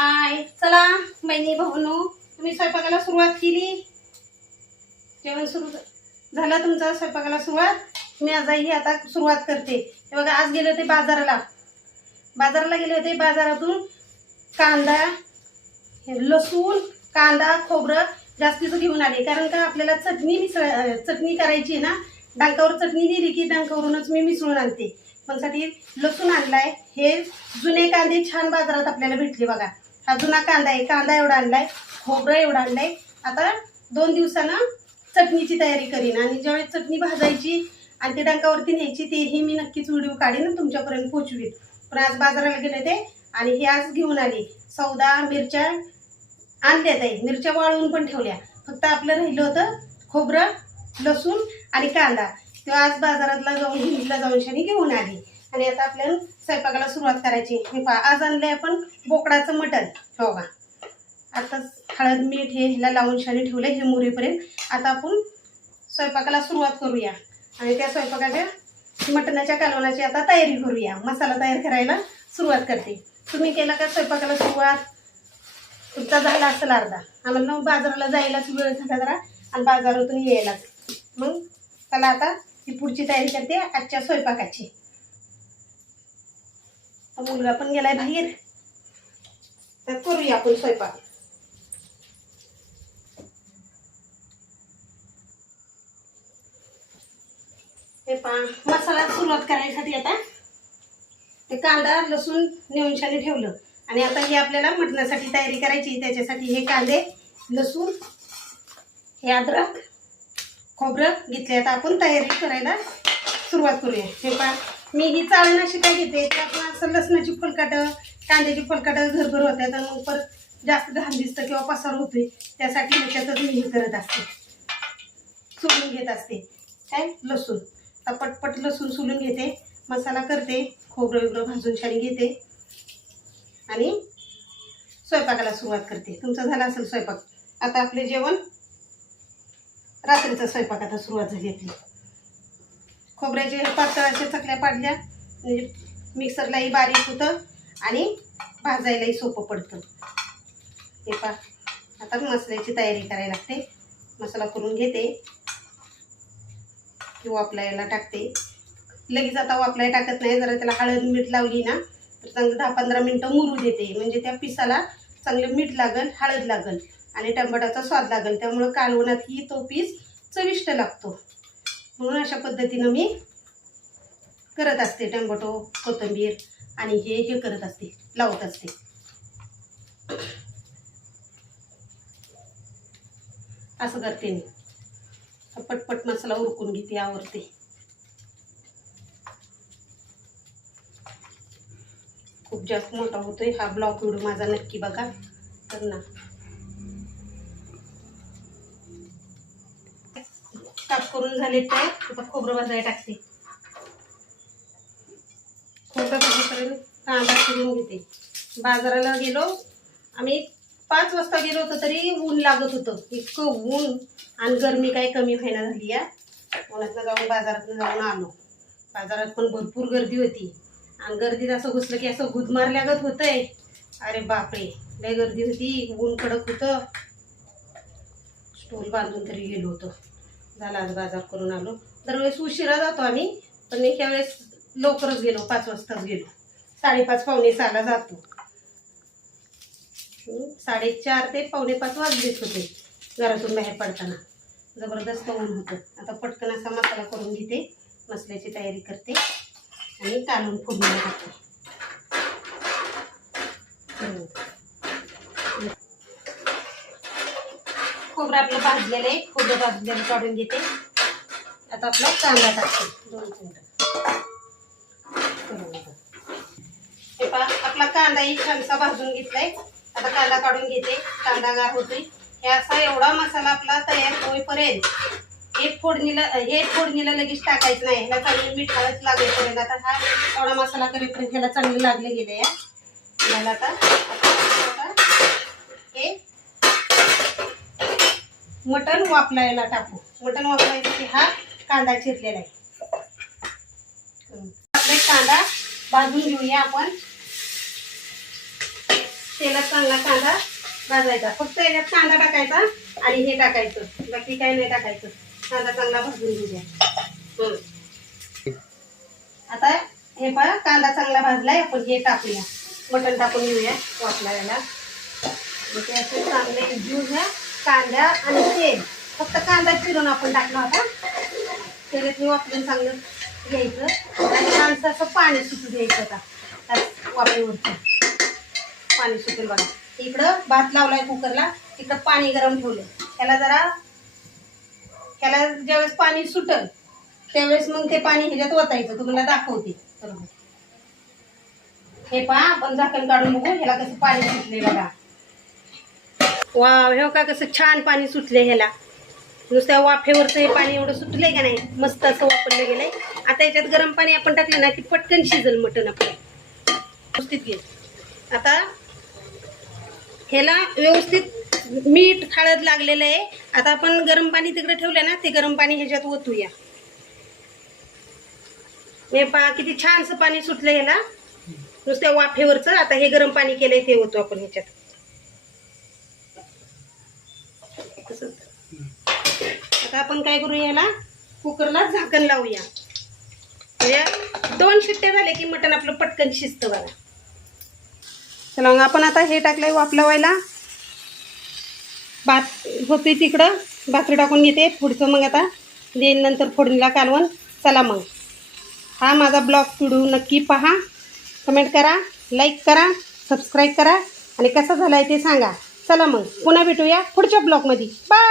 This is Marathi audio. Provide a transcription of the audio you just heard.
हाय, चला बहिणी भाऊनो, तुम्ही स्वयंपाकाला सुरुवात केली? जेवण सुरू झालं तुमचं? स्वयंपाकाला सुरुवात? मी आजही आता सुरुवात करते. हे बघा, आज गेले होते बाजाराला गेले होते. बाजारातून कांदा, लसूण, कांदा, खोबरं जास्तीचं घेऊन आले. कारण का आपल्याला चटणी करायची आहे ना. डांकावर चटणी दिली की डांकावरूनच मी मिसळून आणते. पण साठी लसूण आणलाय. हे जुने कांदे छान बाजारात आपल्याला भेटले बघा. हा जुना कांदा आहे. कांदा एवढा आणलाय, खोबरं एवढं आणलंय. आता 2 दिवसानं चटणीची तयारी करीन आणि ज्यावेळेस चटणी भाजायची आणि ते डांकावरती न्यायची तेही मी नक्कीच व्हिडिओ काढीन तुमच्यापर्यंत पोहोचवीन. पण आज बाजाराला गेले ते आणि हे आज घेऊन आले. सौदा मिरच्या आणल्या ताई. मिरच्या वाळवून पण ठेवल्या. फक्त आपलं राहिलं होतं खोबरं, लसूण आणि कांदा. तेव्हा आज बाजारातला जाऊन हिंदीला जाऊन शानी घेऊन आली. आणि आता आपल्याला स्वयंपाकाला सुरुवात करायची. हे पहा, आज आणलंय आपण बोकडाचं मटण. हो का, आताच हळद मीठ हे ह्याला लावून शानी ठेवलं हे मुरेपर्यंत. आता आपण स्वयंपाकाला सुरुवात करूया आणि त्या स्वयंपाकाच्या मटणाच्या कालवणाची आता तयारी करूया. मसाला तयार करायला सुरुवात करते. तुम्ही केला का स्वयंपाकाला सुरुवात? तुमचा झाला असेल अर्धा. आम्हाला बाजाराला जायलाच वेळ झाला जरा आणि बाजारातून यायलाच. मग चला आता ही पुढची तयारी करते आजच्या स्वयंपाकाची. मुलगा पण गेलाय बाहेर, तर करूया आपण स्वयंपाक. हे पहा, मसाला सुरुवात करायसाठी आता ते कांदा लसूण नेऊन शाने ठेवलं आणि आता हे आपल्याला मटणासाठी तयारी करायची. त्याच्यासाठी हे कांदे, लसूण, हे अद्रक, खोबरं घेतले. आता आपण तयारी करायला सुरुवात करूया. हे पहा, मी ही चाळण अशी काय घेते, त्यात असं लसणाची फुलकाटं, कांद्याची फुलकाटं घरभर होत्यात आणि मग परत जास्त घाण दिसतं किंवा पसार होतोय. त्यासाठी ह्याच्यातच मी हे करत असते, सोलून घेत असते. काय लसूण आता पटपट लसूण सोलून घेते. मसाला करते, खोबरं वगैरे भाजून छान घेते आणि स्वयंपाकाला सुरुवात करते. तुमचा झाला असेल स्वयंपाक? आता आपले जेवण रात्रीचा स्वयंपाक आता सुरुवात झाली आपली. खोबऱ्याचे पातळ अशा चकल्या पाडल्या म्हणजे मिक्सरलाही बारीक होतं आणि भाजायलाही सोपं पडतं. हे पहा, आता मसाल्याची तयारी करायला लागते. मसाला करून घेते किंवा वापलायला टाकते. लगेच आता वापलाय टाकत नाही. जरा त्याला हळद मीठ लावली ना तर चांगलं 10-15 मिनटं मुरू देते. म्हणजे त्या पिसाला चांगलं मीठ लागल, हळद लागल आणि टमाट्याचा स्वाद लागल. त्यामुळं कालवणातही तो पीस चविष्ट लागतो. म्हणून अशा पद्धतीनं मी करत असते. टमाटो, कोथिंबीर आणि हे करत असते, लावत असते. असं करते मी. पटपट मसाला उरकून घेते, आवरते. खूप जास्त मोठा होतोय हा ब्लॉग. व्हिडिओ माझा नक्की बघा तर ना. काप करून झाले तर आता खोबरं भाजायला टाकते. खोबरं भाजीपर्यंत कांदा चिरून घेते. बाजाराला गेलो आम्ही 5 वाजता गेलो होतो तरी ऊन लागत होतं. इतकं ऊन आणि गरमी काही कमी व्हायला झाली. या उन्हातनं जाऊन बाजारातून जाऊन आलो. बाजारात पण भरपूर गर्दी होती आणि गर्दीत असं घुसलं की असं गुदमार लागत होतंय. अरे बापरे, लय गर्दी होती. ऊन कडक होतं. स्टोल बांधून तरी गेलो होतो. झाला आज बाजार करून आलो. दरवेळेस उशिरा जातो आम्ही, पण ह्या वेळेस लवकरच गेलो. 5 वाजताच गेलो. 5:30 पावणे 6ला जातो. 4:30 ते पावणे 5 वाजलेच होते घरातून बाहेर पडताना. जबरदस्त ऊन होतं. आता पटकन असा मसाला करून घेते. मसाल्याची तयारी करते आणि कालवण फोडणीला टाकते. खोबरं आपलं भाजलेलं आहे. खोबरं भाजलेलं काढून घेते. आता आपला कांदा टाकते. 2 मिनिटं. हे पहा, आपला कांदाही छानसा भाजून घेतलाय. आता कांदा काढून घेते. कांदा गार होतोय. हे असा एवढा मसाला आपला तयार होईपर्यंत हे फोडणीला लगेच टाकायचं नाही. ह्याला चांगलं मीठ हळद लागेपर्यंत. आता हा एवढा मसाला करेपर्यंत ह्याला चांगलं लागले गेले. या ह्याला आता हे मटण वाफलायला टाकू. मटण वाफलायसाठी हा कांदा चिरलेला आहे. आपले कांदा भाजून घेऊया आपण. तेलात चांगला कांदा भाजायचा. फक्त याच्यात कांदा टाकायचा आणि हे टाकायचं, बाकी काही नाही टाकायचं. कांदा चांगला भाजून घेऊया. आता हे पहा कांदा चांगला भाजलाय. आपण हे टाकूया, मटण टाकून घेऊया वाफला याला. ते असे चांगले घेऊया कांदा आणि तेल. फक्त कांदा चिरून आपण टाकला होता. तेलात वापरून चांगलं घ्यायचं आणि माणसं असं पाणी सुटू द्यायचं. आता त्यात वाफेवरचं पाणी सुटेल बघा. इकडं भात लावलाय कुकरला, तिकडं पाणी गरम ठेवलं. ह्याला ज्यावेळेस पाणी सुटल त्यावेळेस मग ते पाणी ह्याच्यात ओतायचं. तुम्हाला दाखवते. बरोबर हे पहा, आपण झाकण काढून बघू ह्याला कसं पाणी सुटले बघा. वाव, हे का कसं छान पाणी सुटले. ह्याला नुसत्या वाफेवरचं हे पाणी एवढं सुटलंय का नाही, मस्त असं वापरलं गेलंय. आता याच्यात गरम पाणी आपण टाकलं ना की पटकन शिजल मटण आपलं व्यवस्थित घे. आता ह्याला व्यवस्थित मीठ हळद लागलेलं आहे. आता आपण गरम पाणी तिकडे ठेवलं ना, ते गरम पाणी ह्याच्यात ओतूया. हे पहा किती छानसं पाणी सुटलं ह्याला नुसत्या वाफेवरचं. आता हे गरम पाणी केलंय ते ओतू आपण ह्याच्यात. आता आपण काय करूया, याला कुकरला झाकण लावूया. 2 शिट्ट्या झाल्या की मटण आपलं पटकन शिजतं बघा. चला मग आपण आता हे टाकलंय वाफलावायला. भात होतोय तिकडं, भाकरी टाकून घेते. पुढचं मग आता देईन नंतर फोडणीला कालवण. चला मग हा माझा ब्लॉग व्हिडिओ नक्की पहा, कमेंट करा, लाईक करा, सबस्क्राईब करा आणि कसा झालाय ते सांगा. चला मग पुन्हा भेटूया पुढच्या ब्लॉगमध्ये. बाय.